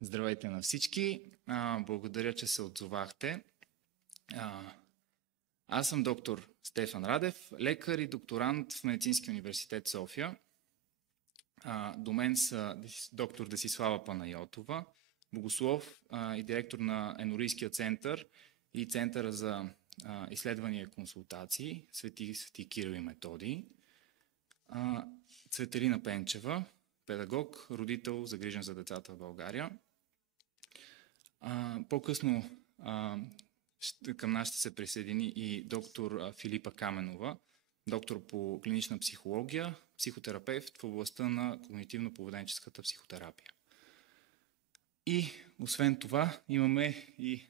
Здравейте на всички. Благодаря, че се отзовахте. Аз съм доктор Стефан Радев, лекар и докторант в Медицинския университет София. До мен са доктор Десислава Панайотова, богослов и директор на Енорийския център и Центъра за изследвания и консултации Свети Кирил и Методий. Цветелина Пенчева, педагог, родител, загрижен за децата в България. По-късно към нас ще се присъедини и доктор Филипа Каменова, доктор по клинична психология, психотерапевт в областта на когнитивно-поведенческата психотерапия. И освен това имаме и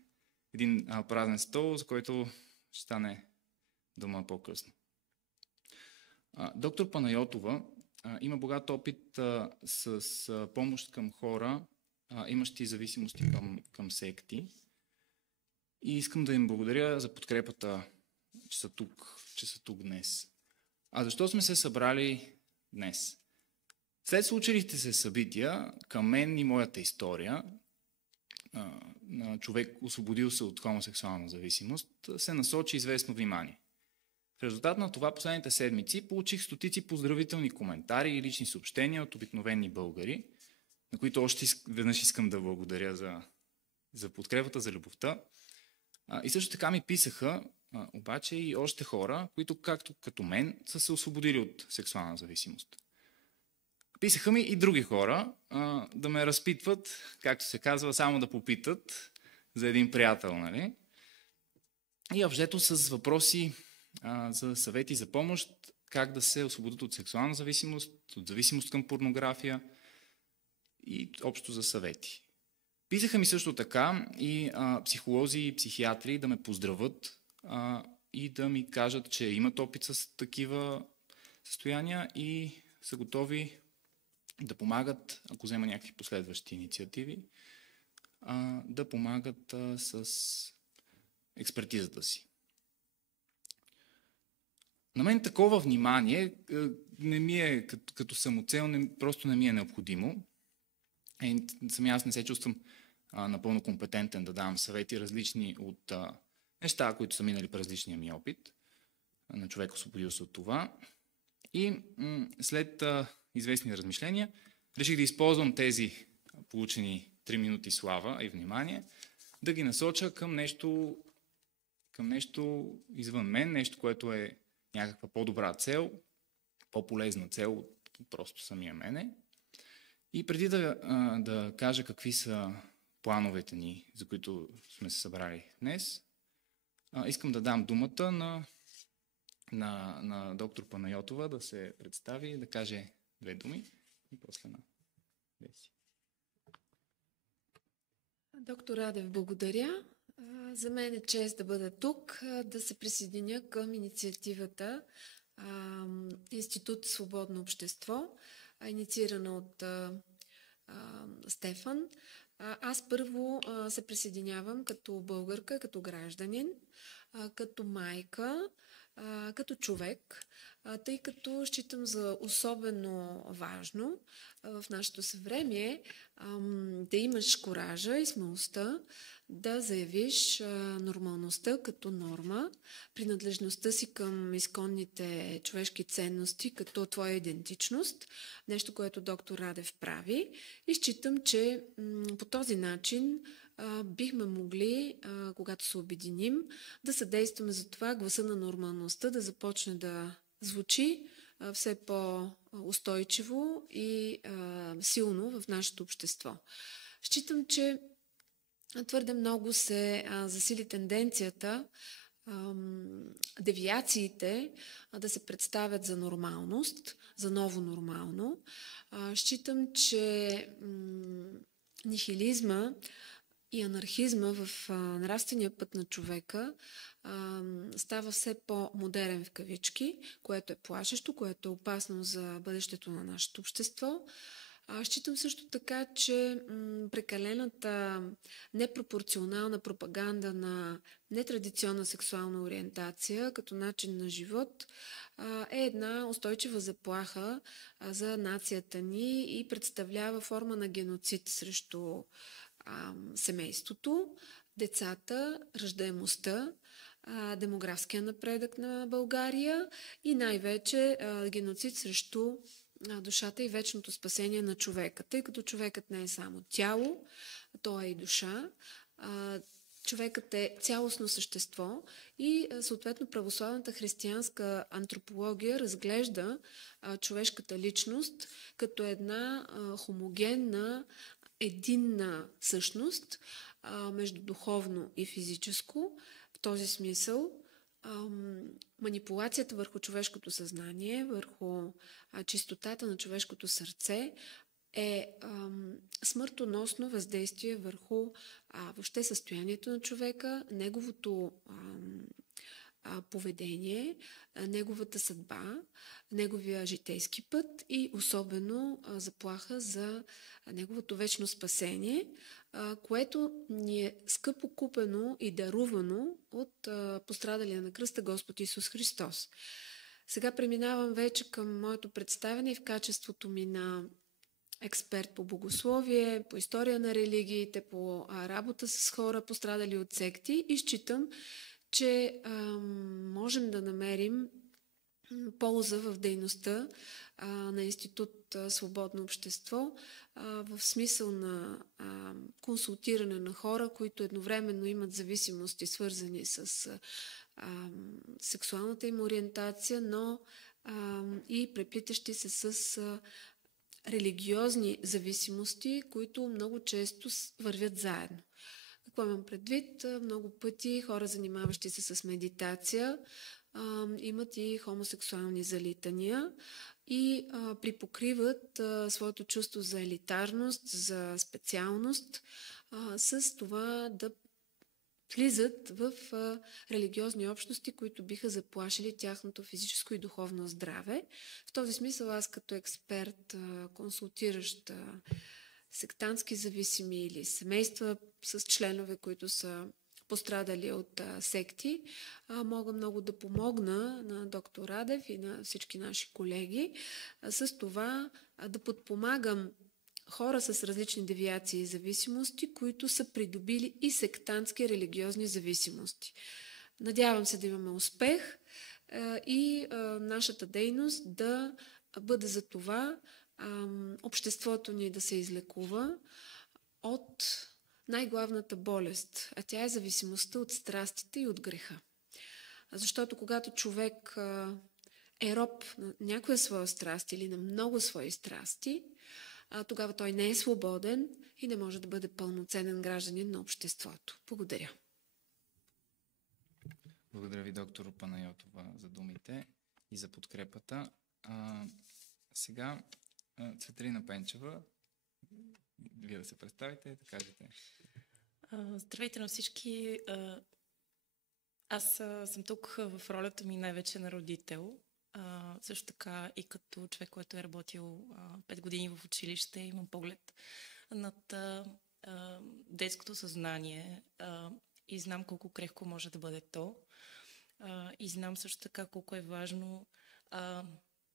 един празен стол, за който ще стане дума по-късно. Доктор Панайотова има богат опит с помощ към хора, имащи зависимости към секти. И искам да им благодаря за подкрепата, че са тук днес. Защо сме се събрали днес? След случилите се събития, към мен и моята история на човек, освободил се от хомосексуална зависимост, се насочи известно внимание. В резултат на това последните седмици получих стотици поздравителни коментари и лични съобщения от обикновени българи, на които още веднъж искам да благодаря за подкрепата, за любовта. И също така ми писаха обаче и още хора, които както като мен са се освободили от сексуална зависимост. Писаха ми и други хора да ме разпитват, както се казва, само да попитат за един приятел, нали? И обжето с въпроси за съвети за помощ, как да се освободят от сексуална зависимост, от зависимост към порнография и общо за съвети. Писаха ми също така и психолози и психиатри да ме поздравят и да ми кажат, че имат опит с такива състояния и са готови да помагат, ако взема някакви последващи инициативи, да помагат с експертизата си. На мен такова внимание не ми е като самоцел, просто не ми е необходимо. Аз не се чувствам напълно компетентен да давам съвети различни от неща, които са минали през различния ми опит на човек, освободил се от това. И след известни размишления реших да използвам тези получени 3 минути слава и внимание, да ги насоча към нещо извън мен, нещо, което е някаква по-добра цел, по-полезна цел от просто самия мене. И преди да кажа какви са плановете ни, за които сме се събрали днес, искам да дам думата на доктор Панайотова да се представи и да каже 2 думи и после на Деси. Доктор Радев, благодаря. За мен е чест да бъда тук, да се присъединя към инициативата Институт Свободно общество, инициирана от Стефан. Аз първо се присъединявам като българка, като гражданин, като майка, като човек, тъй като считам за особено важно в нашето съвремие да имаш коража и смелостта да заявиш нормалността като норма, принадлежността си към изконните човешки ценности като твоя идентичност, нещо, което доктор Радев прави, и считам, че по този начин бихме могли, когато се обединим, да съдействаме за това гласа на нормалността да започне да звучи все по-устойчиво и силно в нашето общество. Считам, че твърде много се засили тенденцията девиациите да се представят за нормалност, за ново нормално. Считам, че нихилизма и анархизма в нравствения път на човека става все по-модерен в кавички, което е плашещо, което е опасно за бъдещето на нашето общество. Считам също така, че прекалената непропорционална пропаганда на нетрадиционна сексуална ориентация като начин на живот е една устойчива заплаха за нацията ни и представлява форма на геноцид срещу семейството, децата, раждаемостта, демографския напредък на България и най-вече геноцид срещу душата и вечното спасение на човека. Тъй като човекът не е само тяло, той е и душа. Човекът е цялостно същество и съответно православната християнска антропология разглежда човешката личност като една хомогенна, единна същност между духовно и физическо. В този смисъл манипулацията върху човешкото съзнание, върху чистотата на човешкото сърце е смъртоносно въздействие върху въобще състоянието на човека, неговото поведение, неговата съдба, неговия житейски път и особено заплаха за неговото вечно спасение, което ни е скъпо купено и дарувано от пострадалия на кръста Господ Исус Христос. Сега преминавам вече към моето представяне и в качеството ми на експерт по богословие, по история на религиите, по работа с хора, пострадали от секти и считам, че можем да намерим полза в дейността на Институт Свободно общество в смисъл на консултиране на хора, които едновременно имат зависимости, свързани с сексуалната им ориентация, но и преплитащи се с религиозни зависимости, които много често вървят заедно. Какво имам предвид? Много пъти хора, занимаващи се с медитация, имат и хомосексуални залитания и припокриват своето чувство за елитарност, за специалност, с това да влизат в религиозни общности, които биха заплашили тяхното физическо и духовно здраве. В този смисъл аз като експерт, консултиращ сектантски зависими или семейства с членове, които са пострадали от секти, мога много да помогна на доктор Радев и на всички наши колеги с това да подпомагам хора с различни девиации и зависимости, които са придобили и сектантски религиозни зависимости. Надявам се да имаме успех и нашата дейност да бъде за това обществото ни да се излекува от най-главната болест, а тя е зависимостта от страстите и от греха. Защото когато човек е роб на някоя своя страст или на много свои страсти, тогава той не е свободен и не може да бъде пълноценен гражданин на обществото. Благодаря. Благодаря ви, доктор Панайотова, за думите и за подкрепата. Сега Цветелина Пенчева, вие да се представите, да кажете. Здравейте на всички. Аз съм тук в ролята ми най-вече на родител. Също така и като човек, който е работил 5 години в училище, имам поглед над детското съзнание и знам колко крехко може да бъде то. И знам също така колко е важно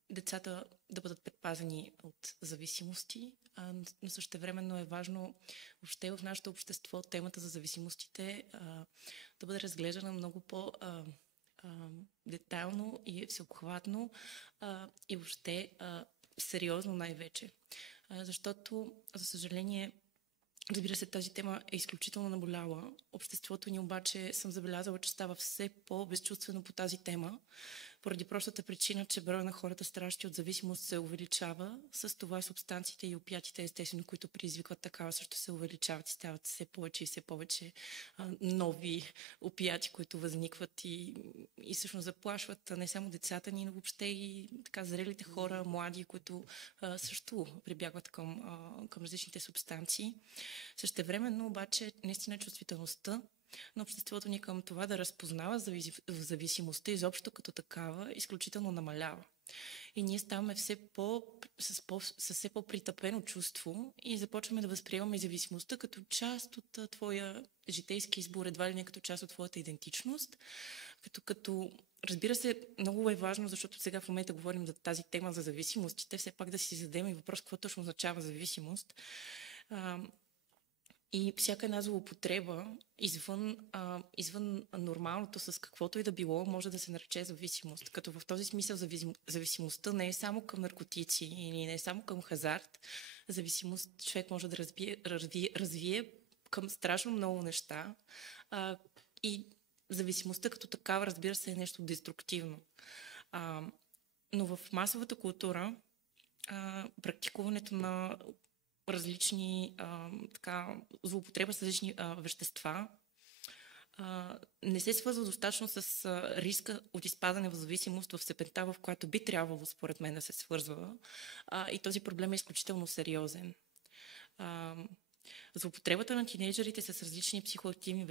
децата да бъдат предпазени от зависимости, но същевременно е важно въобще в нашето общество темата за зависимостите да бъде разглеждана много детайлно и всеобхватно и въобще сериозно най-вече. Защото, за съжаление, разбира се, тази тема е изключително наболяла. Обществото ни обаче съм забелязала, че става все по-безчувствено по тази тема, поради простата причина, че броя на хората, страдащи от зависимост, се увеличава. С това субстанциите и опиатите, естествено, които предизвикват такава, също се увеличават и стават все повече и все повече нови опиати, които възникват и всъщност заплашват не само децата ни, но въобще и така зрелите хора, млади, които също прибягват към различните субстанции. Същевременно обаче наистина чувствителността на обществото ни към това да разпознава зависимостта изобщо като такава изключително намалява. и ние ставаме с все по-притъпено чувство и започваме да възприемаме зависимостта като част от твоя житейски избор, едва ли не като част от твоята идентичност. Разбира се, много е важно, защото сега в момента говорим за тази тема за зависимостите, все пак да си зададем и въпрос какво точно означава зависимост. И всяка една злоупотреба извън нормалното с каквото и да било може да се нарече зависимост. Като в този смисъл зависимостта не е само към наркотици или не е само към хазарт. Зависимост човек може да развие към страшно много неща. И зависимостта като такава, разбира се, е нещо деструктивно. Но в масовата култура практикуването на различни злоупотреба с различни вещества не се свързва достатъчно с риска от изпадане в зависимост в степента, в която би трябвало, според мен, да се свързва. И този проблем е изключително сериозен. Злоупотребата на тинейджерите с различни психоактивни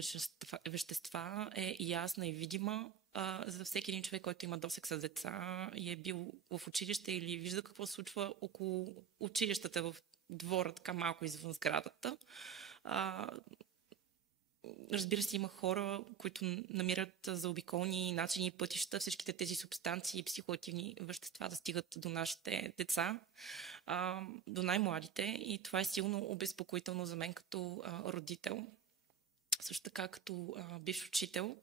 вещества е ясна и видима за всеки един човек, който има досег с деца и е бил в училище или вижда какво се случва около училищата в двора, така малко извън сградата. Разбира се, има хора, които намират заобиколни начини и пътища всичките тези субстанции и психоактивни вещества да стигат до нашите деца, до най-младите, и това е силно обезпокоително за мен като родител, също така като бивш учител.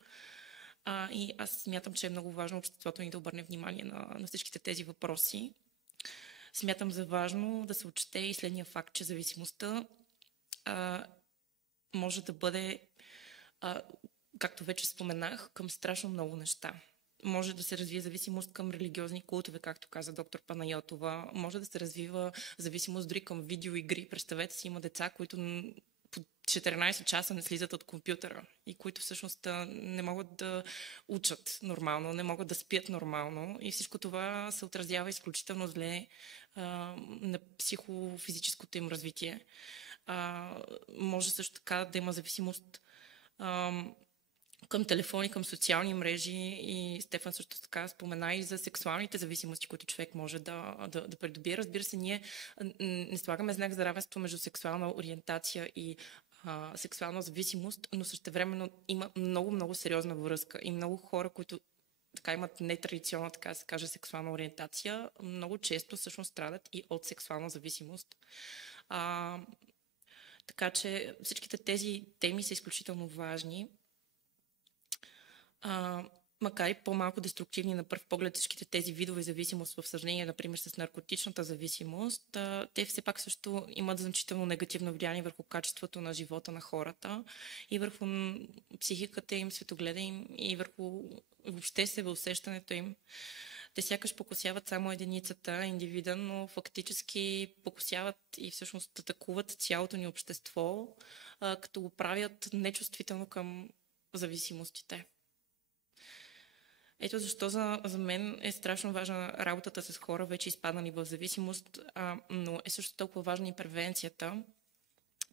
И аз смятам, че е много важно обществото ни да обърне внимание на всичките тези въпроси. Смятам за важно да се отчете и следния факт, че зависимостта може да бъде, както вече споменах, към страшно много неща. Може да се развие зависимост към религиозни култове, както каза доктор Панайотова. Може да се развива зависимост дори към видеоигри. Представете си, има деца, които по 14 часа не слизат от компютъра и които всъщност не могат да учат нормално, не могат да спят нормално, и всичко това се отразява изключително зле на психофизическото им развитие. Може също така да има зависимост към телефони, към социални мрежи, и Стефан също така спомена и за сексуалните зависимости, които човек може да придобие. Разбира се, ние не слагаме знак за равенство между сексуална ориентация и сексуална зависимост, но същевременно има много сериозна връзка, и много хора, които така имат нетрадиционна, така да се каже, сексуална ориентация, много често всъщност страдат и от сексуална зависимост. Така че всичките тези теми са изключително важни. Макар и по-малко деструктивни на пръв поглед всичките тези видове зависимост, в сравнение, например, с наркотичната зависимост, те все пак също имат значително негативно влияние върху качеството на живота на хората и върху психиката им, светогледа им и върху въобще себеусещането им. Те сякаш покусяват само единицата, индивида, но фактически покусяват и всъщност атакуват цялото ни общество, като го правят нечувствително към зависимостите. Ето защо за мен е страшно важна работата с хора, вече изпаднали в зависимост, но е също толкова важна и превенцията.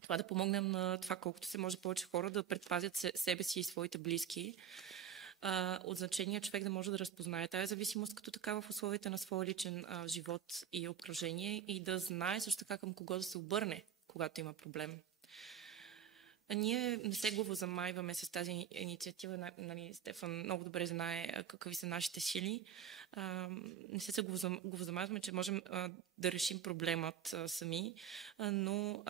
Това да помогнем на това колкото се може повече хора да предпазят себе си и своите близки от значение човек да може да разпознае тази зависимост като такава в условията на своя личен живот и обкръжение, и да знае също така към кого да се обърне, когато има проблем. Ние не се главозамайваме с тази инициатива, нали, Стефан много добре знае какви са нашите сили. Не се главозамайваме, че можем да решим проблемът сами, но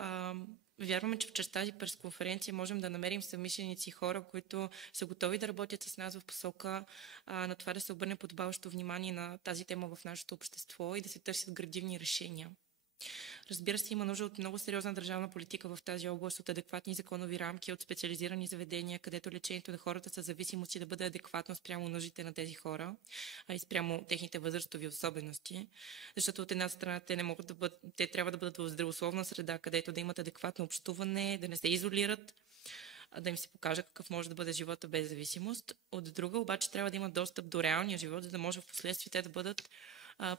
вярваме, че чрез тази пресконференция можем да намерим съмишленици и хора, които са готови да работят с нас в посока на това да се обърне подобаващо внимание на тази тема в нашето общество и да се търсят градивни решения. Разбира се, има нужда от много сериозна държавна политика в тази област, от адекватни законови рамки, от специализирани заведения, където лечението на хората с зависимости да бъде адекватно спрямо нуждите на тези хора, а и спрямо техните възрастови особености. Защото от една страна те трябва да бъдат в здравословна среда, където да имат адекватно общуване, да не се изолират, да им се покаже какъв може да бъде живота без зависимост. От друга обаче трябва да имат достъп до реалния живот, за да може в последствие те да бъдат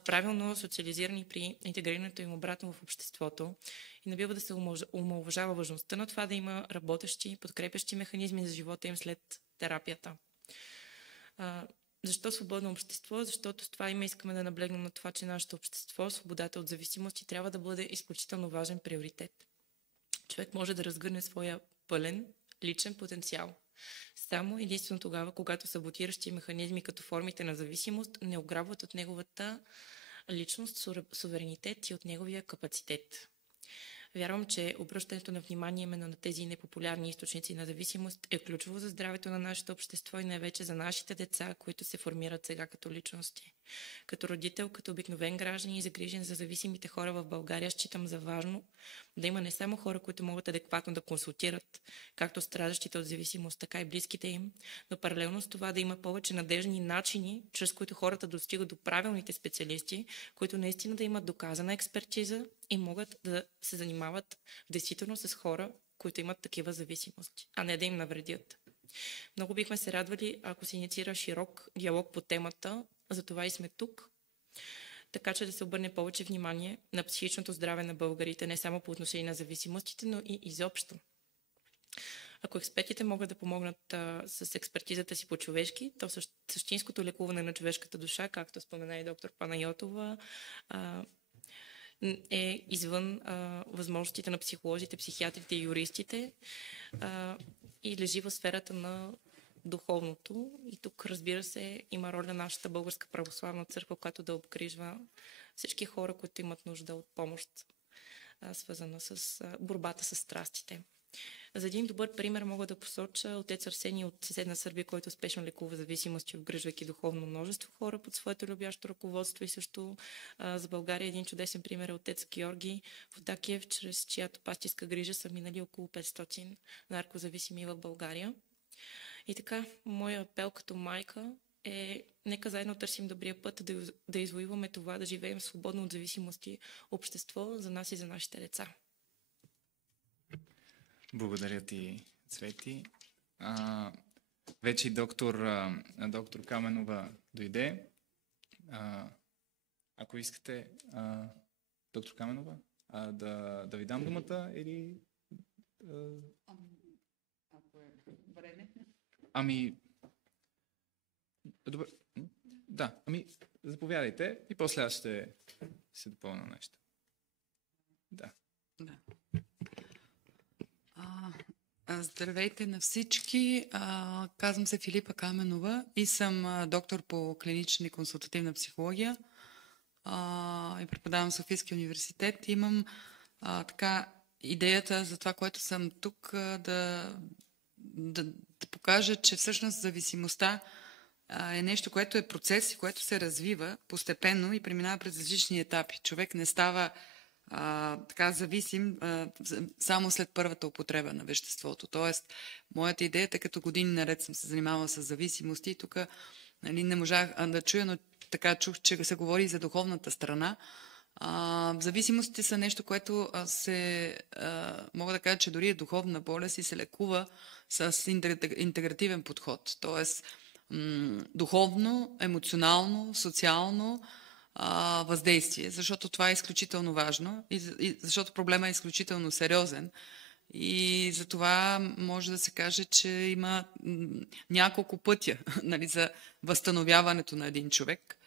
правилно социализирани при интегрирането им обратно в обществото. И не бива да се омаловажава важността на това да има работещи, подкрепящи механизми за живота им след терапията. Защо свободно общество? Защото с това искаме да наблегнем на това, че нашето общество, свободата от зависимости, трябва да бъде изключително важен приоритет. Човек може да разгърне своя пълен личен потенциал. Само единствено тогава, когато саботиращи механизми като формите на зависимост не ограбват от неговата личност, суверенитет и от неговия капацитет. Вярвам, че обръщането на внимание именно на тези непопулярни източници на зависимост е ключово за здравето на нашето общество и най-вече за нашите деца, които се формират сега като личности. Като родител, като обикновен гражданин и загрижен за зависимите хора в България, считам за важно да има не само хора, които могат адекватно да консултират, както страдащите от зависимост, така и близките им, но паралелно с това да има повече надеждни начини, чрез които хората достигат до правилните специалисти, които наистина да имат доказана експертиза и могат да се занимават действително с хора, които имат такива зависимости, а не да им навредят. Много бихме се радвали, ако се инициира широк диалог по темата, затова и сме тук, така че да се обърне повече внимание на психичното здраве на българите, не само по отношение на зависимостите, но и изобщо. Ако експертите могат да помогнат с експертизата си по-човешки, то същинското лекуване на човешката душа, както спомена и доктор Панайотова, е извън възможностите на психолозите, психиатрите и юристите и лежи в сферата на духовното. И тук, разбира се, има роля нашата Българска православна църква, която да обгрижва всички хора, които имат нужда от помощ, свързана с борбата с страстите. За един добър пример мога да посоча отец Арсений от съседна Сърбия, който успешно лекува зависимости, обгрижвайки духовно множество хора под своето любящо ръководство, и също за България един чудесен пример е отец Георги Водакиев, чрез чиято пастирска грижа са минали около 500 наркозависими в България. И така, моя апел като майка е: нека заедно търсим добрия път да извоюваме това, да живеем свободно от зависимости общество за нас и за нашите деца. Благодаря ти, Цвети. Вече и доктор Каменова дойде. Ако искате, доктор Каменова, да ви дам думата или... Ако е време. Добре. Да, заповядайте и после аз ще се допълня нещо. Да. Здравейте на всички. Казвам се Филипа Каменова и съм доктор по клинична и консултативна психология и преподавам в Софийския университет. Имам идеята за това, което съм тук, да покажа, че всъщност зависимостта е нещо, което е процес и което се развива постепенно и преминава през различни етапи. Човек не става зависим само след първата употреба на веществото. Тоест, моята идея, тъй като години наред съм се занимавала с зависимости и тук не можах да чуя, но така чух, че се говори за духовната страна. Зависимостите са нещо, което мога да кажа, че дори е духовна болест и се лекува с интегративен подход. Тоест, духовно, емоционално, социално въздействие, защото това е изключително важно и защото проблема е изключително сериозен. И за това може да се каже, че има няколко пътя за възстановяването на един човек.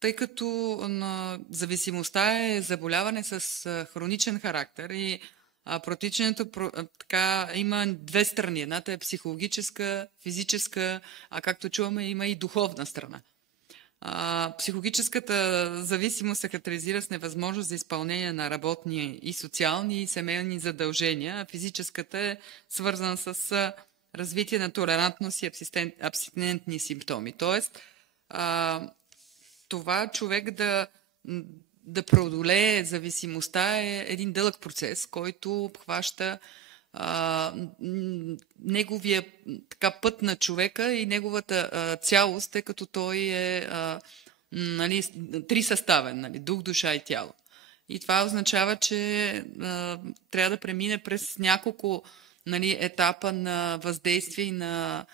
Тъй като зависимостта е заболяване с хроничен характер и протичането има две страни. Едната е психологическа, физическа, а както чуваме, има и духовна страна. Психологическата зависимост се характеризира с невъзможност за изпълнение на работни и социални и семейни задължения, а физическата е свързана с развитие на толерантност и абстинентни симптоми. Тоест, това човек да преодолее зависимостта е един дълъг процес, който обхваща неговия път на човека и неговата цялост, тъй като той е трисъставен, дух, душа и тяло. И това означава, че трябва да премине през няколко етапа на въздействие и на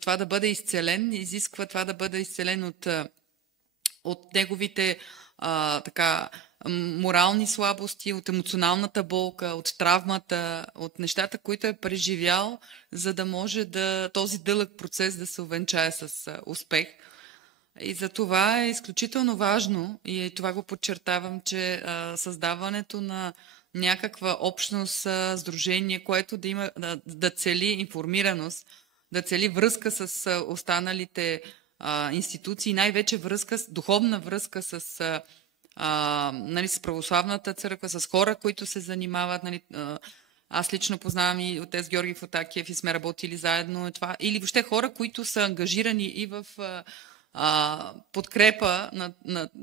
това да бъде изцелен, изисква това да бъде изцелен от неговите морални слабости, от емоционалната болка, от травмата, от нещата, които е преживял, за да може този дълъг процес да се увенчае с успех. И за това е изключително важно, и това го подчертавам, че създаването на някаква общност, сдружение, което да цели информираност, да цели връзка с останалите институции, най-вече духовна връзка с православната църква, с хора, които се занимават. Аз лично познавам и отец Георги Фотакиев и сме работили заедно. Или въобще хора, които са ангажирани и в подкрепа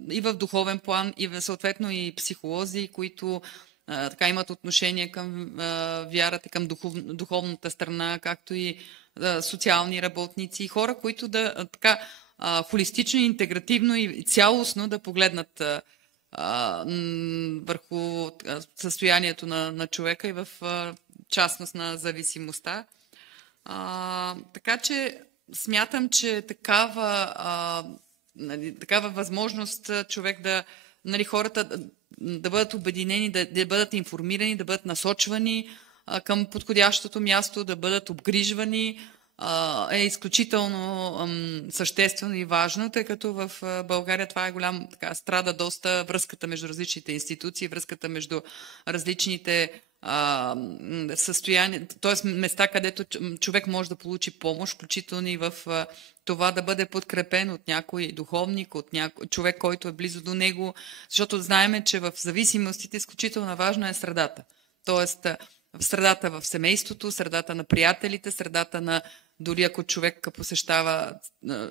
и в духовен план, и съответно и психолози, които така имат отношение към вярата, към духовната страна, както и социални работници и хора, които така холистично, интегративно и цялостно да погледнат върху състоянието на човека и в частност на зависимостта. Така че смятам, че такава възможност човек хората да бъдат обединени, да бъдат информирани, да бъдат насочвани към подходящото място, да бъдат обгрижвани, е изключително съществено и важно, тъй като в България това е страда доста връзката между различните институции, връзката между различните състояния, т.е. места, където човек може да получи помощ, включително и в това да бъде подкрепен от някой духовник, от човек, който е близо до него, защото знаем, че в зависимостите изключително важно е средата. Тоест, средата в семейството, средата на приятелите, средата на дори ако човек посещава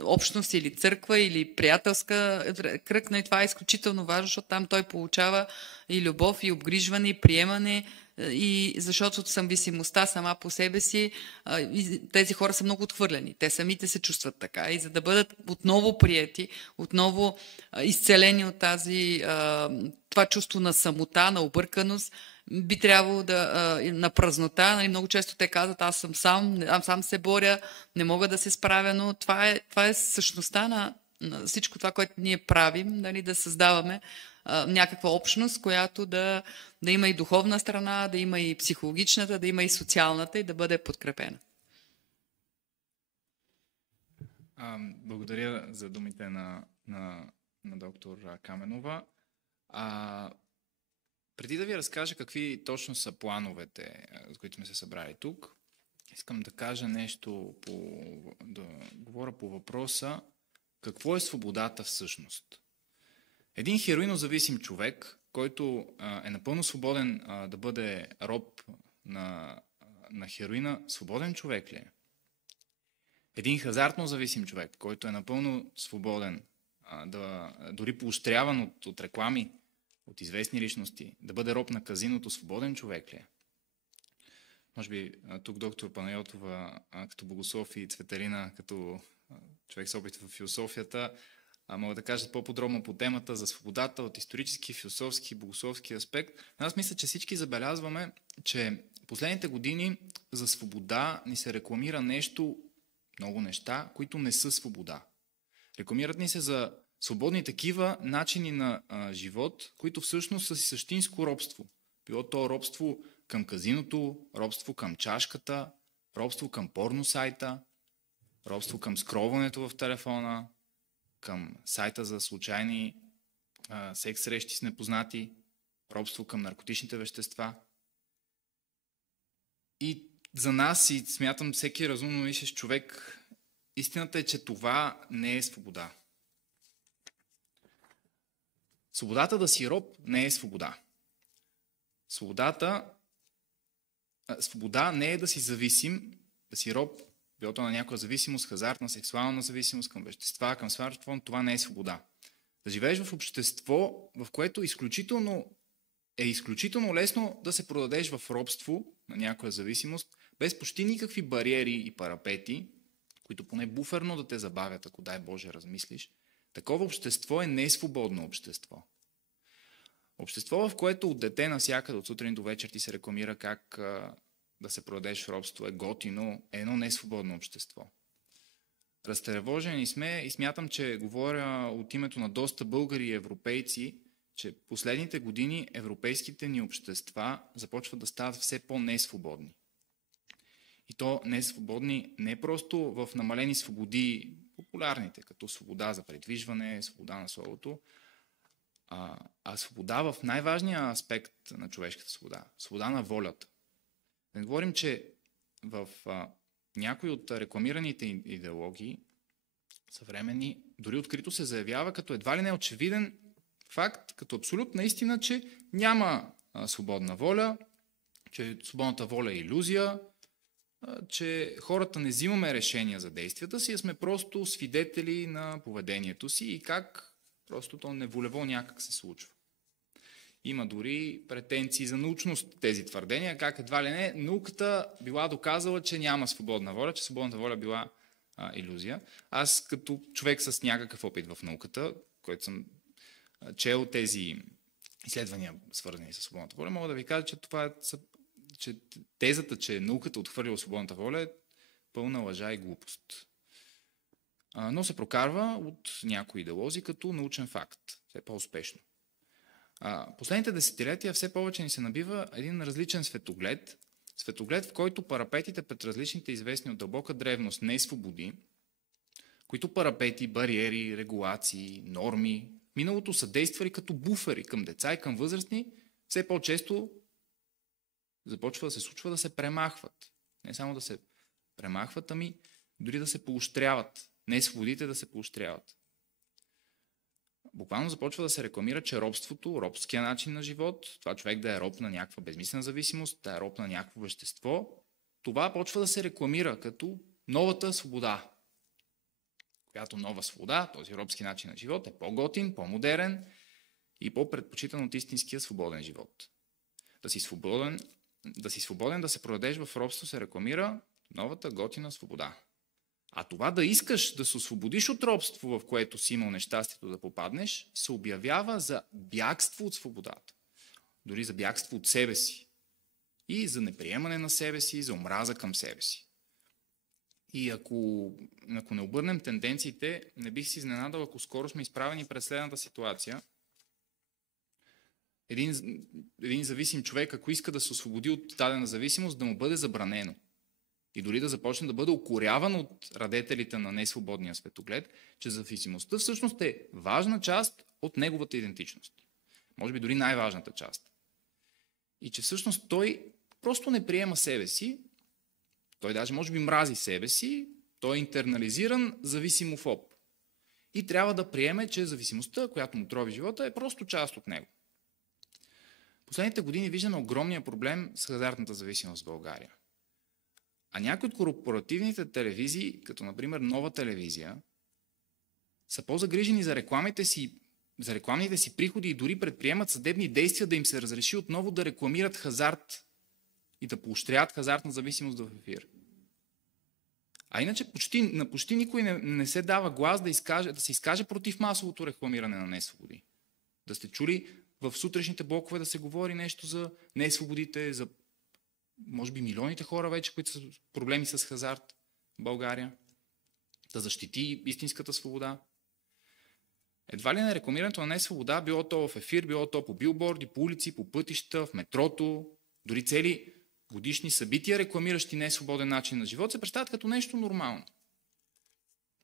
общност или църква или приятелска кръг, но и това е изключително важно, защото там той получава и любов, и обгрижване, и приемане, и защото зависимостта сама по себе си, тези хора са много отхвърлени. Те самите се чувстват така. И за да бъдат отново приети, отново изцелени от това чувство на самота, на обърканост, би трябвало на празнота. Много често те казват, аз съм сам се боря, не мога да се справя, но това е същността на всичко това, което ние правим, да създаваме някаква общност, която да има и духовна страна, да има и психологичната, да има и социалната и да бъде подкрепена. Благодаря за думите на доктор Каменова. Преди да ви разкажа какви точно са плановете, с които сме се събрали тук, искам да кажа нещо, да говоря по въпроса какво е свободата всъщност. Един хероинозависим човек, който е напълно свободен да бъде роб на хероина, свободен човек ли е? Един хазартно зависим човек, който е напълно свободен, дори поощряван от реклами, от известни личности, да бъде роб на казиното, свободен човек ли е? Може би тук доктор Панайотова като богослов и Цветелина като човек с опит в философията могат да кажат по-подробно по темата за свободата от исторически, философски, богословски аспект. Аз мисля, че всички забелязваме, че последните години за свобода ни се рекламира много неща, които не са свобода. Рекламират ни се за свободни такива начини на живот, които всъщност са си същинско робство. Било то робство към казиното, робство към чашката, робство към порносайта, робство към скролването в телефона, към сайта за случайни секс срещи с непознати, робство към наркотичните вещества. И за нас, и смятам всеки разумно мислещ човек, истината е, че това не е свобода. Свободата да си роб не е свобода. Свобода не е да си зависим, да си роб, било то на някаква зависимост, хазартна, сексуална зависимост, към вещества, към смартфон, това не е свобода. Да живееш в общество, в което е изключително лесно да се продадеш в робство на някоя зависимост, без почти никакви бариери и парапети, които поне буферно да те забавят, ако дай Боже размислиш. Такова общество е несвободно общество. Общество, в което от дете навсякъде от сутрин до вечер ти се рекламира как да се продадеш в робство е готино, е едно несвободно общество. Разтревожени сме и смятам, че говоря от името на доста българи и европейци, че последните години европейските ни общества започват да стават все по-несвободни. И то несвободни не просто в намалени свободи, популярните, като свобода за предвижване, свобода на словото, а свобода в най-важния аспект на човешката свобода. Свобода на волята. Да не говорим, че в някои от рекламираните идеологии съвременни, дори открито се заявява като едва ли не очевиден факт, като абсолютна истина, че няма свободна воля, че свободната воля е илюзия, че хората не взимаме решения за действията си, а сме просто свидетели на поведението си и как просто то неволево някак се случва. Има дори претенции за научност тези твърдения, как едва ли не науката била доказала, че няма свободна воля, че свободната воля била илюзия. Аз като човек с някакъв опит в науката, който съм чел тези изследвания, свързани с свободната воля, мога да ви кажа, че тезата, че науката отхвърлила свободната воля е пълна лъжа и глупост. Но се прокарва от някои идеолози като научен факт. Все по-успешно. Последните десетилетия все повече ни се набива един различен светоглед, в който парапетите пред различните известни от дълбока древност несвободи, които парапети, бариери, регулации, норми, миналото са действали като буфери към деца и към възрастни, все по-често започва да се случва да се премахват. Не само да се премахват, ами дори да се поощряват. Несвободите да се поощряват. Буквално започва да се рекламира, че робството, робския начин на живот, това човек да е роб на някаква безмислена зависимост, да е роб на някакво вещество, това почва да се рекламира като новата свобода. Която нова свобода, този робски начин на живот е по-готин, по-модерен и по-предпочитан от истинския свободен живот. Да си свободен, да се продадеш в робство се рекламира новата готина свобода. А това да искаш да се освободиш от робство, в което си имал нещастието да попаднеш, се обявява за бягство от свободата. Дори за бягство от себе си. И за неприемане на себе си, за омраза към себе си. И ако не обърнем тенденциите, не бих си изненадал, ако скоро сме изправени пред следната ситуация. Един зависим човек, ако иска да се освободи от дадена зависимост, да му бъде забранено. И дори да започне да бъде укоряван от радетелите на несвободния светоглед, че зависимостта всъщност е важна част от неговата идентичност. Може би дори най-важната част. И че всъщност той просто не приема себе си, той даже може би мрази себе си, той е интернализиран зависимофоб. И трябва да приеме, че зависимостта, която му трови живота, е просто част от него. Последните години виждаме огромния проблем с хазартната зависимост в България. А някои от корпоративните телевизии, като например Нова телевизия, са по-загрижени за рекламните си приходи и дори предприемат съдебни действия да им се разреши отново да рекламират хазарт и да поощряват хазартна зависимост в ефир. А иначе на почти никой не се дава глас да се изкаже против масовото рекламиране на несвободи. Да сте чули в сутрешните блокове да се говори нещо за несвободите, за може би милионите хора вече, които са проблеми с хазарт в България, да защити истинската свобода. Едва ли на рекламирането на несвобода, било то в ефир, било то по билборди, по улици, по пътища, в метрото, дори цели годишни събития, рекламиращи несвободен начин на живот, се представят като нещо нормално.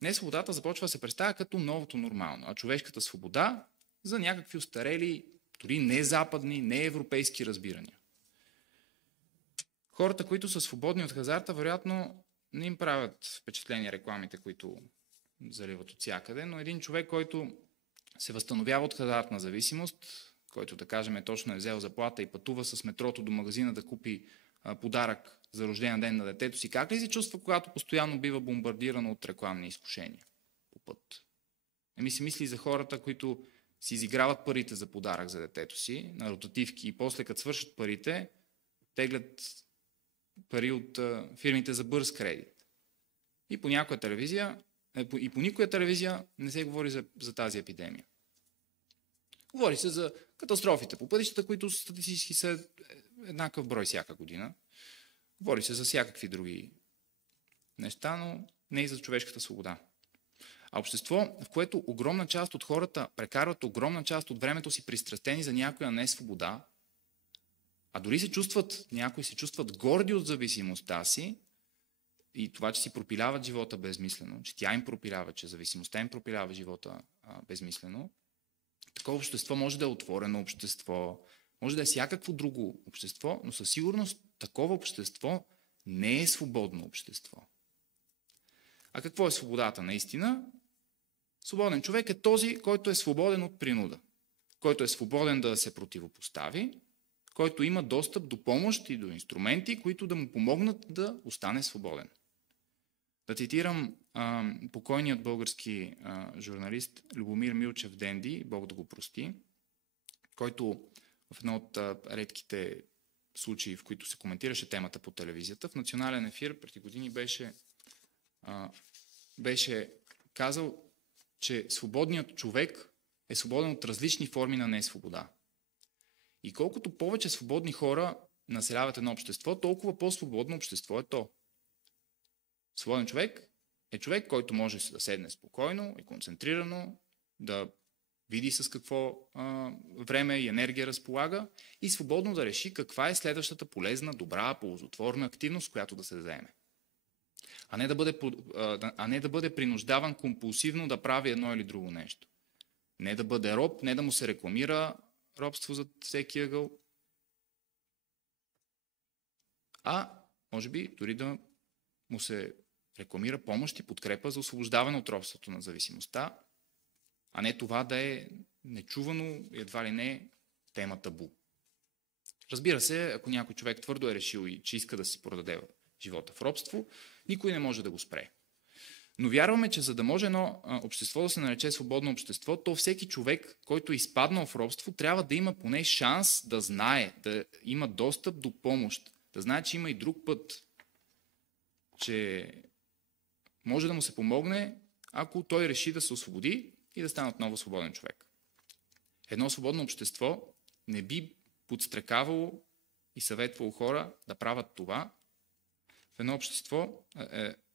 Несвободата започва да се представя като новото нормално, а човешката свобода за някакви устарели, дори не западни, не европейски разбирания. Хората, които са свободни от хазарта, вероятно не им правят впечатление рекламите, които заливат от всякъде, но един човек, който се възстановява от хазартна зависимост, който, да кажем, точно е взел заплата и пътува с метрото до магазина да купи подарък за рожден ден на детето си, как ли се чувства, когато постоянно бива бомбардирано от рекламни изкушения по път? Си мисли за хората, които си изиграват парите за подарък за детето си на ротативки и после като свършат парите, теглят пари от фирмите за бърз кредит. И по някоя телевизия, и по никоя телевизия не се говори за тази епидемия. Говори се за катастрофите по пътищата, които статистически са еднакъв брой всяка година. Говори се за всякакви други неща, но не и за човешката свобода. А общество, в което огромна част от хората прекарват огромна част от времето си пристрастени за някоя несвобода, а дори някои се чувстват горди от зависимостта си и това, че си пропиляват живота безмислено, че тя им пропилява, че зависимостта им пропилява живота безмислено. Такова общество може да е отворено общество, може да е всякакво друго общество, но със сигурност такова общество не е свободно общество. А какво е свободата наистина? Свободен човек е този, който е свободен от принуда, който е свободен да се противопостави, който има достъп до помощ и до инструменти, които да му помогнат да остане свободен. Да цитирам покойният български журналист Любомир Милчев Денди, Бог да го прости, който в едно от редките случаи, в които се коментираше темата по телевизията, в национален ефир преди години беше казал, че свободният човек е свободен от различни форми на несвобода. И колкото повече свободни хора населяват едно общество, толкова по-свободно общество е то. Свободен човек е човек, който може да седне спокойно и концентрирано, да види с какво време и енергия разполага и свободно да реши каква е следващата полезна, добра, ползотворна активност, която да се заеме. А не да бъде принуждаван компулсивно да прави едно или друго нещо. Не да бъде роб, не да му се рекламира робство зад всеки ъгъл, а може би дори да му се рекламира помощ и подкрепа за освобождаване от робството на зависимостта, а не това да е нечувано и едва ли не тема табу. Разбира се, ако някой човек твърдо е решил и че иска да си продаде живота в робство, никой не може да го спре. Но вярваме, че за да може едно общество да се нарече свободно общество, то всеки човек, който е изпаднал в робство, трябва да има поне шанс да знае, да има достъп до помощ, да знае, че има и друг път, че може да му се помогне, ако той реши да се освободи и да стане отново свободен човек. Едно свободно общество не би подстрекавало и съветвало хора да правят това. В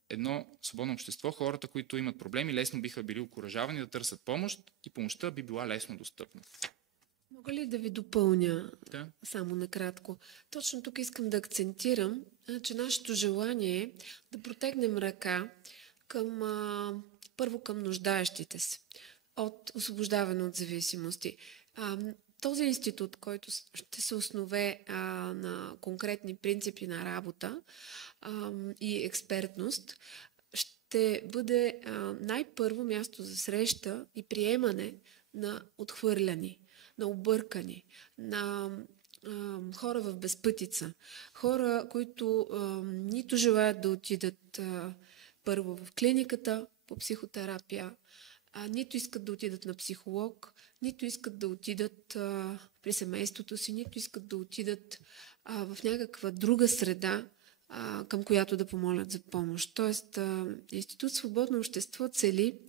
едно свободно общество, хората, които имат проблеми, лесно биха били окуражавани да търсят помощ и помощта би била лесно достъпна. Мога ли да ви допълня Да. само накратко? Точно тук искам да акцентирам, че нашето желание е да протегнем ръка първо към нуждаещите се от освобождаване от зависимости. Този институт, който ще се основе на конкретни принципи на работа и експертност, ще бъде най-първо място за среща и приемане на отхвърляни, на объркани, на хора в безпътица, хора, които нито желаят да отидат първо в клиниката по психотерапия, нито искат да отидат на психолог, нито искат да отидат при семейството си, нито искат да отидат в някаква друга среда, към която да помолят за помощ. Тоест, Институт Свободно общество цели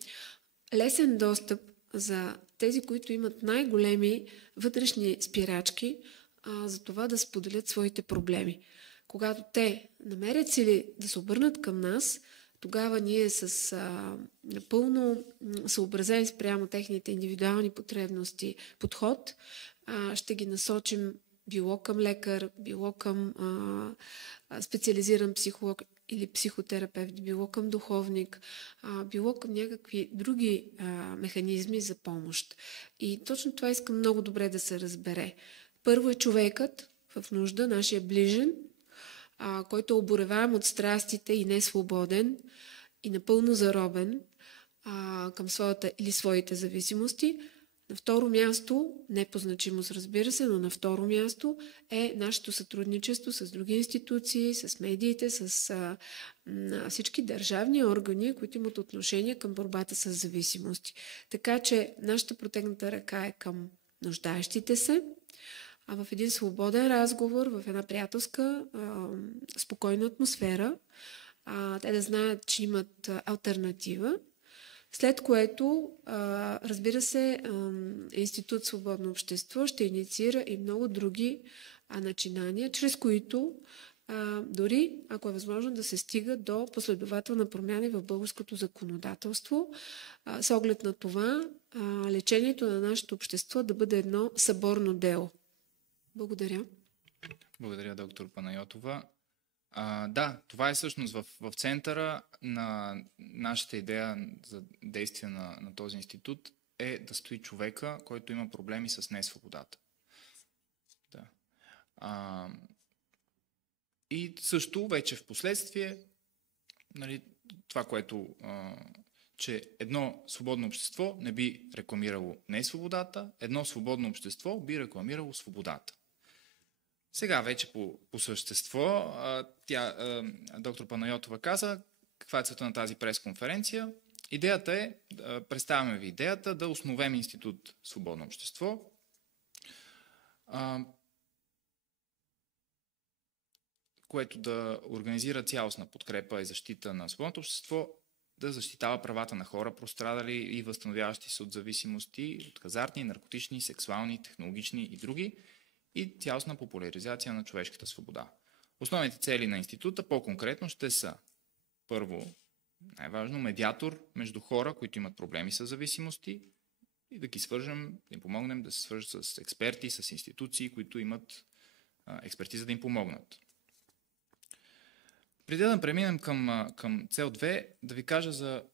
лесен достъп за тези, които имат най-големи вътрешни спирачки, за това да споделят своите проблеми. Когато те намерят сили да се обърнат към нас, тогава ние с напълно съобразен спрямо техните индивидуални потребности подход ще ги насочим било към лекар, било към специализиран психолог или психотерапевт, било към духовник, било към някакви други механизми за помощ. И точно това искам много добре да се разбере. Първо е човекът в нужда, нашия ближен, който е обореваем от страстите и не свободен и напълно заробен към своята или своите зависимости. На второ място, не по значимост, разбира се, но на второ място е нашето сътрудничество с други институции, с медиите, с всички държавни органи, които имат отношение към борбата с зависимости. Така че нашата протегната ръка е към нуждаещите се, а в един свободен разговор, в една приятелска, спокойна атмосфера, те да знаят, че имат алтернатива. След което, разбира се, Институт Свободно общество ще инициира и много други начинания, чрез които дори, ако е възможно, да се стига до последователна промяна в българското законодателство, с оглед на това лечението на нашето общество да бъде едно съборно дело. Благодаря. Благодаря, доктор Панайотова. Да, това е всъщност в центъра на нашата идея за действие на този институт е да стои човека, който има проблеми с несвободата. Да. И също вече в последствие, нали, това, което че едно свободно общество не би рекламирало несвободата, едно свободно общество би рекламирало свободата. Сега вече по същество, доктор Панайотова каза каква е целта на тази пресконференция. Идеята е, представяме ви идеята да основем институт Свободно общество, което да организира цялостна подкрепа и защита на свободното общество, да защитава правата на хора, пострадали и възстановяващи се от зависимости, от хазартни, наркотични, сексуални, технологични и други, и цялостна популяризация на човешката свобода. Основните цели на института по-конкретно ще са: първо, най-важно, медиатор между хора, които имат проблеми с зависимости, и да ги свържем, да им помогнем да се свържат с експерти, с институции, които имат експертиза да им помогнат. Преди да преминем към цел 2, да ви кажа за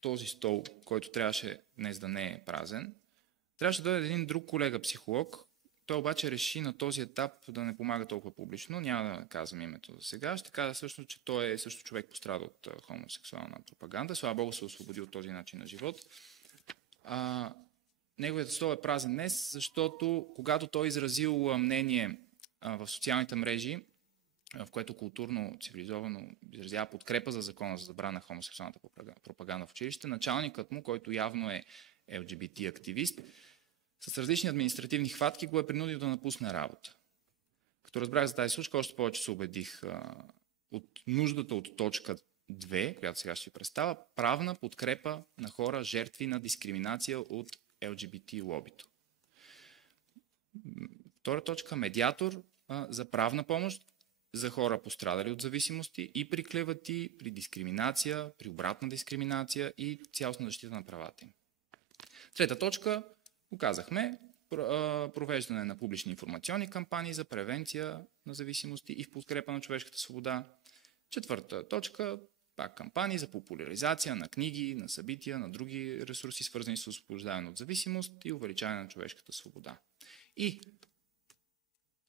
този стол, който трябваше днес да не е празен. Трябваше да дойде един друг колега психолог. Той обаче реши на този етап да не помага толкова публично. Няма да казвам името за сега. Ще кажа също, че той е също човек, пострадал от хомосексуална пропаганда. Слава Богу, се освободи от този начин на живот. Неговият стол е празен днес, защото когато той изразил мнение в социалните мрежи, в което културно, цивилизовано изразява подкрепа за закона за забрана на хомосексуалната пропаганда в училище, началникът му, който явно е LGBT активист, с различни административни хватки го е принудил да напусне работа. Като разбрах за тази случка, още повече се убедих от нуждата от точка 2, която сега ще ви представя, правна подкрепа на хора, жертви на дискриминация от LGBT лобито. Втора точка, медиатор за правна помощ за хора, пострадали от зависимости и при клевети, при дискриминация, при обратна дискриминация и цялостна защита на правата им. Трета точка, казахме, провеждане на публични информационни кампании за превенция на зависимости и в подкрепа на човешката свобода. Четвърта точка, пак кампании за популяризация на книги, на събития, на други ресурси, свързани с освобождаване от зависимост и увеличаване на човешката свобода. И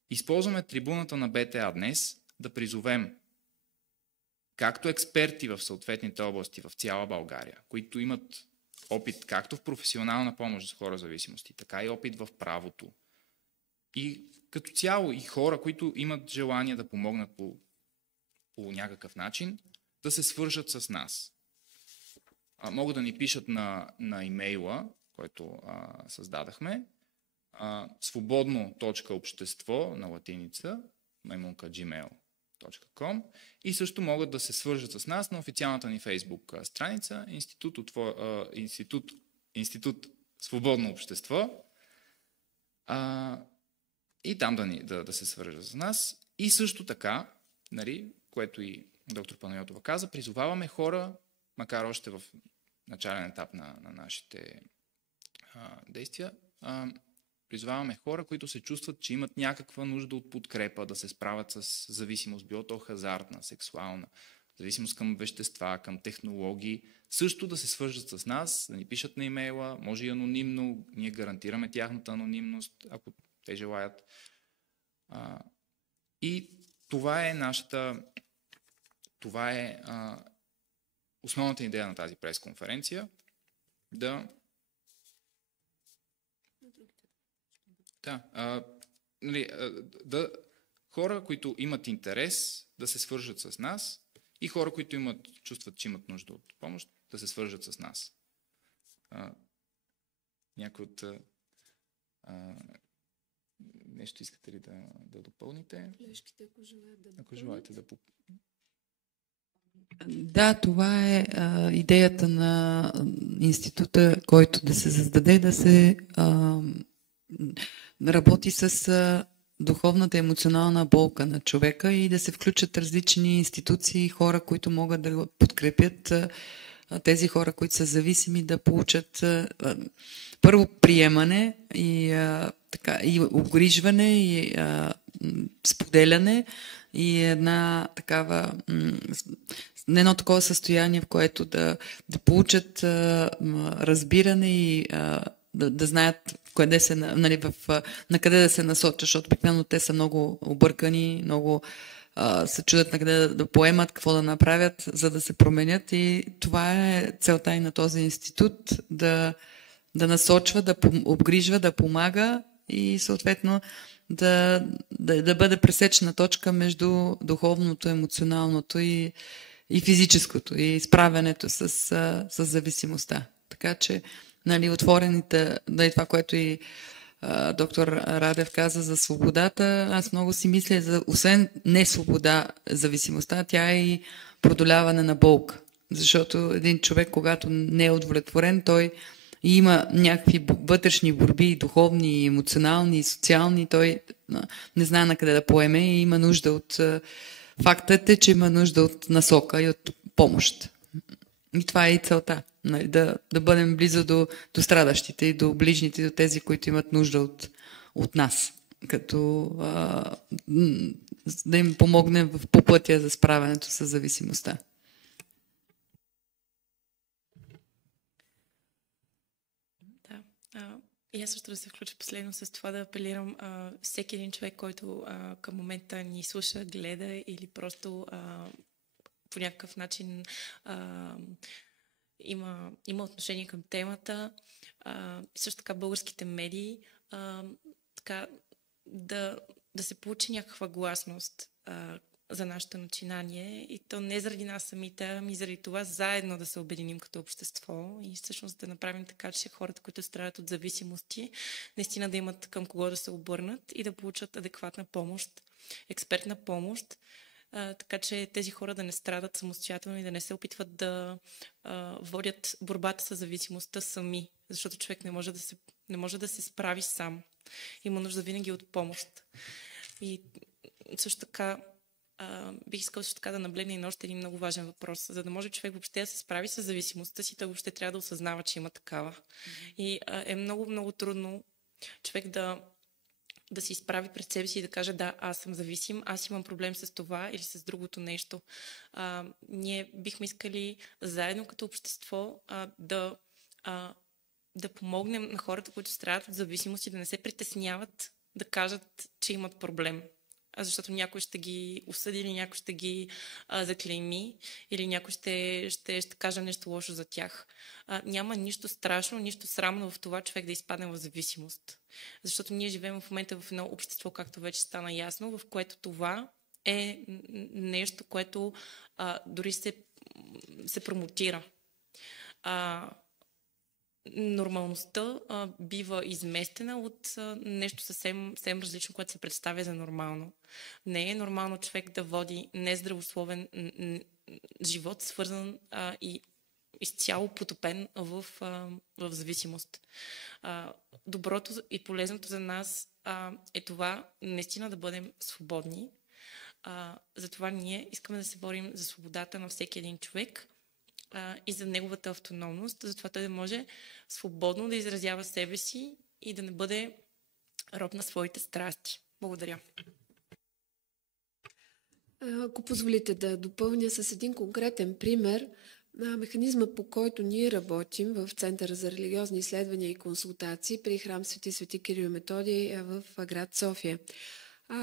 използваме трибуната на БТА днес да призовем както експерти в съответните области в цяла България, които имат опит както в професионална помощ за хора с зависимости, така и опит в правото. И като цяло и хора, които имат желание да помогнат по някакъв начин, да се свържат с нас. Могат да ни пишат на имейла, който създадахме, свободно.общество на латиница, maimunka@gmail.com, и също могат да се свържат с нас на официалната ни фейсбук страница Институт Свободно общество, и там да се свържат с нас. И също така, нали, което и доктор Панайотова каза, призоваваме хора, макар още в начален етап на нашите действия, призоваваме хора, които се чувстват, че имат някаква нужда от подкрепа, да се справят с зависимост, било то хазартна, сексуална, зависимост към вещества, към технологии, също да се свържат с нас, да ни пишат на имейла, може и анонимно, ние гарантираме тяхната анонимност, ако те желаят. И това е основната идея на тази пресконференция, да хора, които имат интерес да се свържат с нас, и хора, които чувстват, че имат нужда от помощ, да се свържат с нас. Някой от нещо искате ли да допълните? Плешките, ако желаете да Да, това е идеята на института, който да се създаде, да се работи с духовната емоционална болка на човека и да се включат различни институции, хора, които могат да подкрепят тези хора, които са зависими, да получат първо приемане и обгрижване и споделяне и едно такова състояние, в което да получат разбиране и да знаят на къде да се насочат, защото обикновено те са много объркани, много се чудят на къде да поемат, какво да направят, за да се променят, и това е целта и на този институт, да насочва, да обгрижва, да помага и съответно да бъде пресечна точка между духовното, емоционалното и физическото, и справянето с зависимостта. Така че, отворените, това, което и доктор Радев каза за свободата, аз много си мисля, освен не свобода, зависимостта, тя е и продоляване на болка. Защото един човек, когато не е удовлетворен, той има някакви вътрешни борби, духовни, емоционални, социални, той не знае на къде да поеме и има нужда от... Фактът е, че има нужда от насока и от помощ. И това е и целта. Да бъдем близо до страдащите и до ближните, до тези, които имат нужда от нас. Като да им помогнем по пътя за справянето с зависимостта. И аз също да се включа последно с това да апелирам всеки един човек, който към момента ни слуша, гледа или просто по някакъв начин има отношение към темата. Също така българските медии така, да се получи някаква гласност за нашето начинание, и то не заради нас самите, ами заради това заедно да се обединим като общество и всъщност да направим така, че хората, които страдат от зависимости, наистина да имат към кого да се обърнат и да получат адекватна помощ, експертна помощ, така че тези хора да не страдат самостоятелно и да не се опитват да водят борбата с зависимостта сами, защото човек не може да се справи сам. Има нужда винаги от помощ. И също така бих искал също така да наблегна и на още един много важен въпрос. За да може човек въобще да се справи с зависимостта си, той въобще трябва да осъзнава, че има такава. И е много, много трудно човек да се изправи пред себе си и да каже: да, аз съм зависим, аз имам проблем с това или с другото нещо. Ние бихме искали заедно като общество да помогнем на хората, които страдат от зависимост, и да не се притесняват да кажат, че имат проблем. Защото някой ще ги осъди, или някой ще ги заклейми, или някой ще каже нещо лошо за тях. Няма нищо страшно, нищо срамно в това човек да изпадне в зависимост. Защото ние живеем в момента в едно общество, както вече стана ясно, в което това е нещо, което дори се промотира. Нормалността бива изместена от нещо съвсем различно, което се представя за нормално. Не е нормално човек да води нездравословен живот, свързан и изцяло потопен в зависимост. Доброто и полезното за нас е това наистина да бъдем свободни. Затова ние искаме да се борим за свободата на всеки един човек и за неговата автономност, затова той да може свободно да изразява себе си и да не бъде роб на своите страсти. Благодаря. Ако позволите да допълня с един конкретен пример, механизма, по който ние работим в Центъра за религиозни изследвания и консултации при храм Свети Кирил и Методий в град София.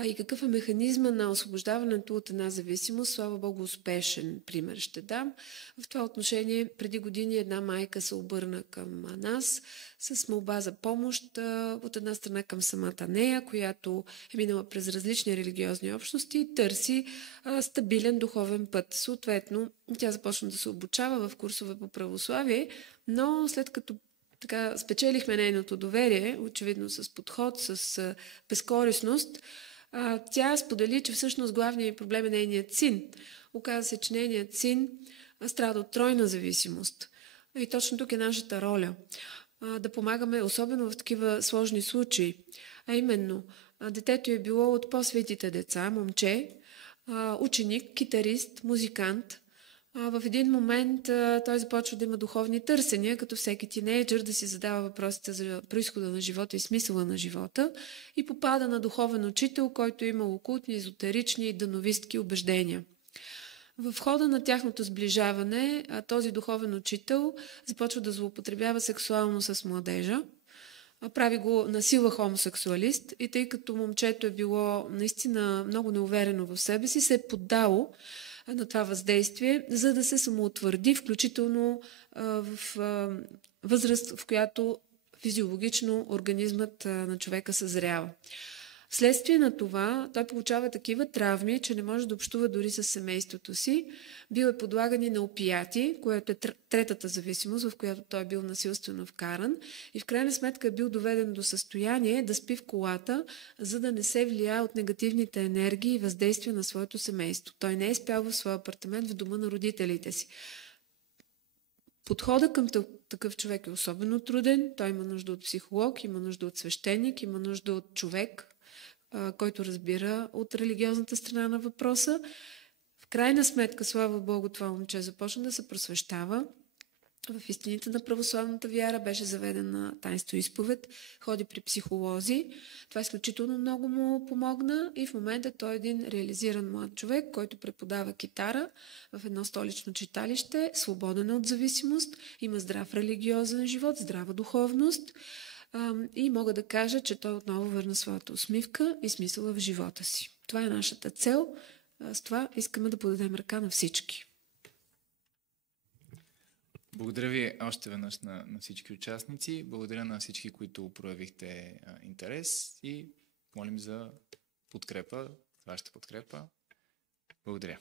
И какъв е механизма на освобождаването от една зависимост? Слава Богу, успешен пример ще дам. В това отношение преди години една майка се обърна към нас с молба за помощ, от една страна към самата нея, която е минала през различни религиозни общности и търси стабилен духовен път. Съответно, тя започна да се обучава в курсове по православие, но след като така спечелихме нейното доверие, очевидно с подход, с безкорисност, тя сподели, че всъщност главният проблем е нейният син. Оказа се, че нейният син страда от тройна зависимост. И точно тук е нашата роля. Да помагаме, особено в такива сложни случаи. А именно, Детето е било от по-светите деца, момче, ученик, китарист, музикант. В един момент той започва да има духовни търсения, като всеки тинейджър да си задава въпросите за произхода на живота и смисъла на живота и попада на духовен учител, който има окултни, езотерични и дановистки убеждения. В хода на тяхното сближаване този духовен учител започва да злоупотребява сексуално с младежа, прави го насила хомосексуалист и тъй като момчето е било наистина много неуверено в себе си, се е поддало на това въздействие, за да се самоутвърди, включително в възраст, в която физиологично организмът на човека съзрява. Вследствие на това той получава такива травми, че не може да общува дори с семейството си. Бил е подлаган и на опияти, което е третата зависимост, в която той е бил насилствено вкаран. И в крайна сметка е бил доведен до състояние да спи в колата, за да не се влияе от негативните енергии и въздействия на своето семейство. Той не е спял в своя апартамент в дома на родителите си. Подходът към такъв човек е особено труден. Той има нужда от психолог, има нужда от свещеник, има нужда от човек, който разбира от религиозната страна на въпроса. В крайна сметка, слава Богу, това момче започна да се просвещава. В истините на православната вяра беше заведен на таинство изповед, ходи при психолози. Това изключително много му помогна и в момента той е един реализиран млад човек, който преподава китара в едно столично читалище, свободен от зависимост, има здрав религиозен живот, здрава духовност. И мога да кажа, че той отново върна своята усмивка и смисъла в живота си. Това е нашата цел. С това искаме да подадем ръка на всички. Благодаря ви още веднъж на всички участници. Благодаря на всички, които проявихте интерес и молим за подкрепа, вашата подкрепа. Благодаря.